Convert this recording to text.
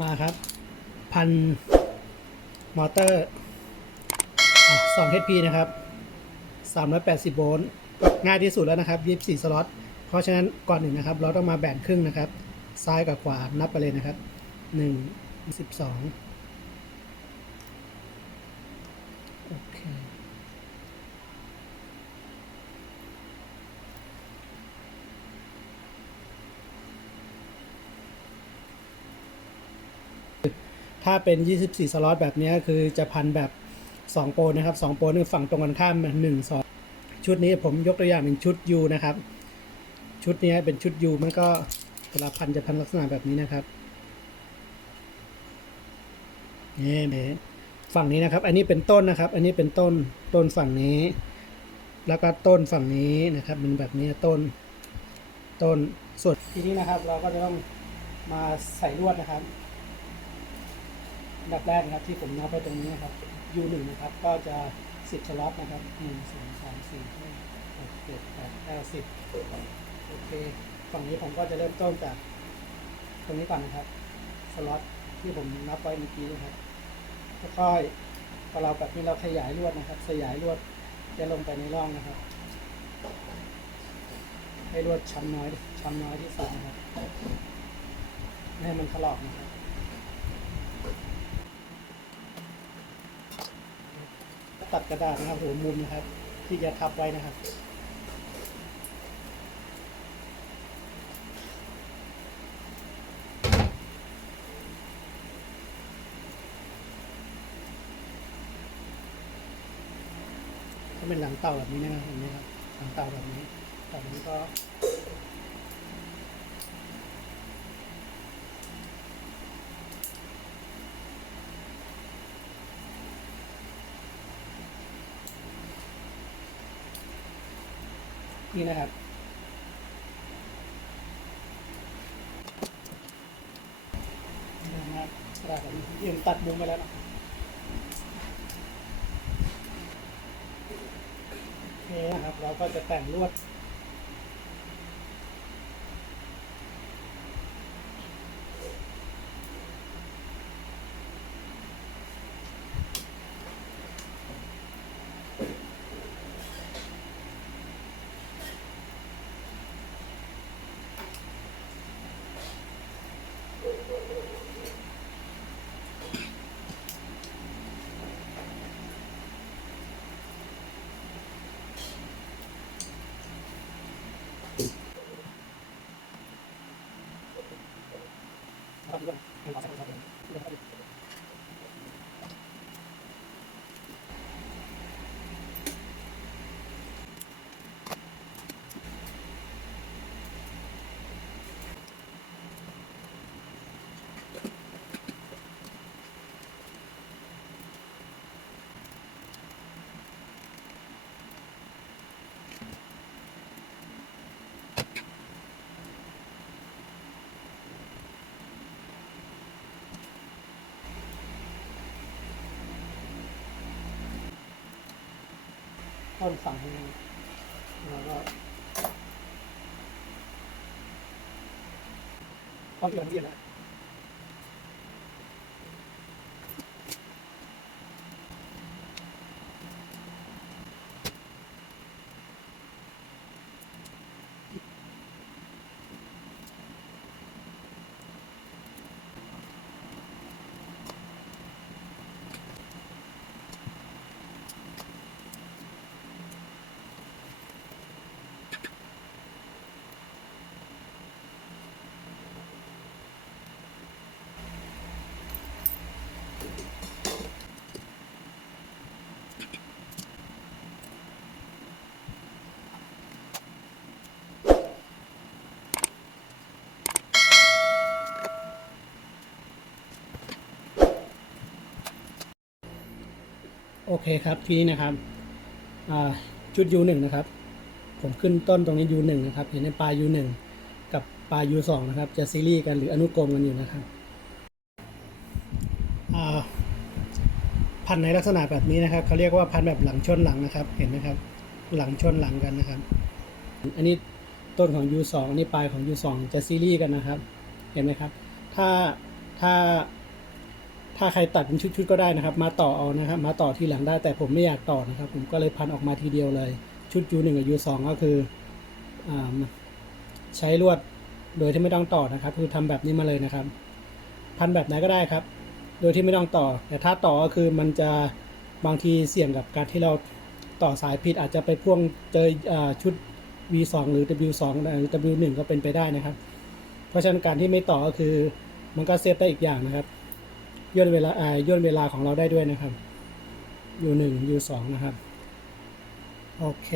มาครับ พันมอเตอร์สอง HP นะครับ 380 โวลต์ง่ายที่สุดแล้วนะครับ 24 สล็อต เพราะฉะนั้นก่อนหนึ่งนะครับ เราต้องมาแบ่งครึ่งนะครับ ซ้ายกับขวานับไปเลยนะครับ 1 12 ถ้าเป็น 24 สล็อตแบบนี้คือจะพันแบบ 2 โปรนะครับ 2 โปรนี่ฝั่งตรงกันข้าม 1 2 ชุดนี้ผมยกตัวอย่างเป็นชุด U นะครับ ชุดนี้เป็นชุด U มันก็เวลาพันจะพันลักษณะแบบนี้นะครับนี่ฝั่งนี้นะครับ อันนี้เป็นต้นนะครับ อันนี้เป็นต้นต้นฝั่งนี้ แล้วก็ต้นฝั่งนี้นะครับเป็นแบบนี้ต้นต้นส่วนทีนี้นะครับ เราก็จะต้องมาใส่ลวดนะครับ อันดับแรกนะครับที่ผมนับไปตรงนี้นะครับ U1 นะครับ ก็จะ 10 สล็อตนะครับ 1 2 3 4 5 6 7 8 9 10 โอเค ฝั่งนี้ผมก็จะเริ่มต้นจาก ตรงนี้ก่อนนะครับ สล็อตที่ผมนับไว้เมื่อกี้นะครับ ค่อยๆพอเราแบบนี้เราขยายลวดนะครับ ขยายลวดจะลงไปในร่องนะครับ ให้ลวดชั้นน้อยชั้นน้อยที่สุดนะครับ ให้มันถลอกนะครับ ตัดกระดาษนะครับหัวมุมนะครับ ที่จะทับไว้นะครับก็เป็นหลังเต่าแบบนี้นะครับเห็นไหมครับหลังเต่าแบบนี้แบบนี้ก็ นี่นะครับ นะครับกราษแบบนี้เอียมตัดมุมไปแล้วนะโอเคนะครับ เราก็จะแต่งลวด 맞아요. 맞아요. 맞아. 맞아. 맞아. 맞아. 맞아. ต้นฝั่งนี้แล้วก็ความเอียนเอียงนะ โอเคครับทีนี้นะครับอ่าชุด U1 นะครับ ผมขึ้นต้นตรงนี้ U1 นะครับเห็นในปลาย U1 กับปลาย U2 นะครับ จะซีรีส์กันหรืออนุกรมกันอยู่นะครับพันในลักษณะแบบนี้นะครับเขาเรียกว่าพันแบบหลังชนหลังนะครับ เห็นไหมครับ หลังชนหลังกันนะครับ อันนี้ต้นของ U2 อันนี้ปลายของ U2 จะซีรีส์กันนะครับ เห็นไหมครับ ถ้าถ้า ถ้าใครตัดเป็นชุดๆก็ได้นะครับ มาต่อเอานะครับ มาต่อทีหลังได้แต่ผมไม่อยากต่อนะครับ ผมก็เลยพันออกมาทีเดียวเลย ชุด U1 กับ U2 ก็คืออใช้ลวดโดยที่ไม่ต้องต่อนะครับ คือทำแบบนี้มาเลยนะครับ พันแบบไหนก็ได้ครับ โดยที่ไม่ต้องต่อ แต่ถ้าต่อก็คือมันจะบางทีเสี่ยงกับการที่เราต่อสายผิดอาจจะไปพ่วงเจออชุด V2 หรือ W2 หรือ W1 ก็เป็นไปได้นะครับ เพราะฉะนั้นการที่ไม่ต่อก็คือมันก็เซฟได้อีกอย่างนะครับ ย่นเวลาอ่าย่นเวลาของเราได้ด้วยนะครับ U1 U2 นะครับ โอเค